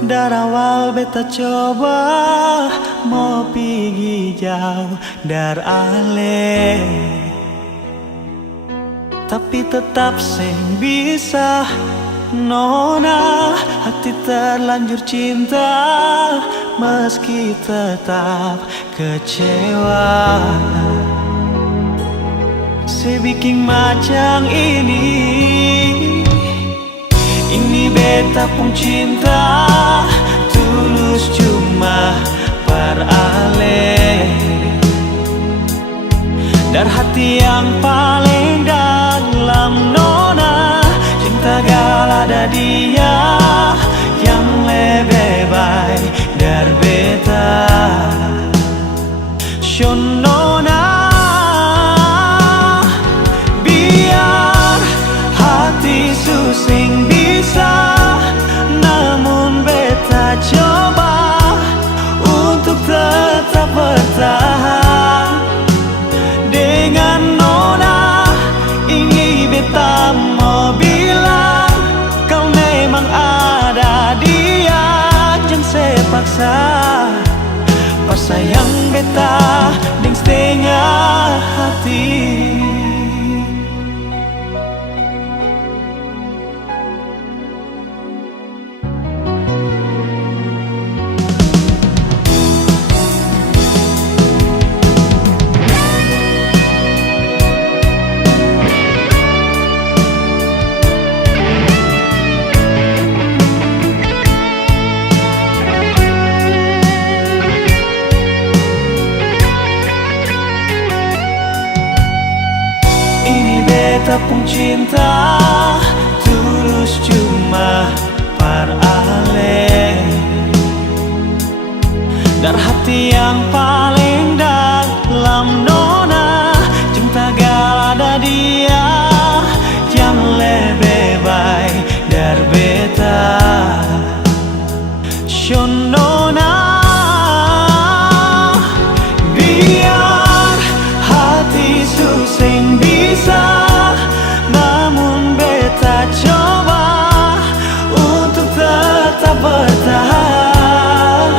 Dari awal beta coba mau pergi jauh dari ale, tapi tetap seng bisa. Nona, hati terlanjur cinta meski tetap kecewa. Saya bikin macam ini beta pun cinta tulus cuma perale. Dari hati yang paling dalam nona, cinta gal ada dia yang lebih baik dari beta. Nona, biar hati susing bisa, namun beta coba untuk tetap bertahan. Dengan nona ini beta mau bilang, kau memang ada dia, jangan saya paksa. Pas sayang beta ding setengah hati. Beta pun cinta tulus cuma perale. Dari hati yang paling dalam nona, cinta gal ada dia yang lebih baik dari beta. Nona, biar hati susing bisa, namun beta coba untuk tetap bertahan.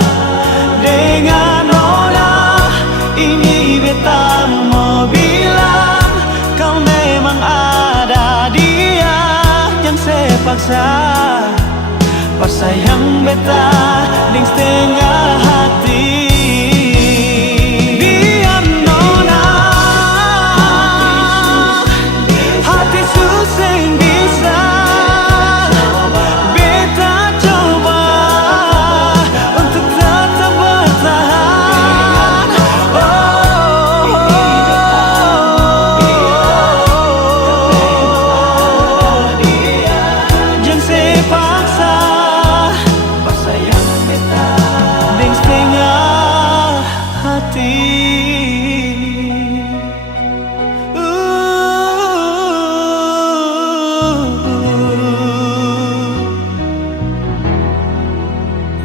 Dengan nona ini beta mau bilang, kau memang ada dia yang saya paksa. Pas sayang beta ding setengah hati.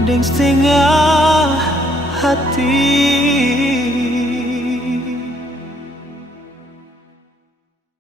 Ding setengah hati.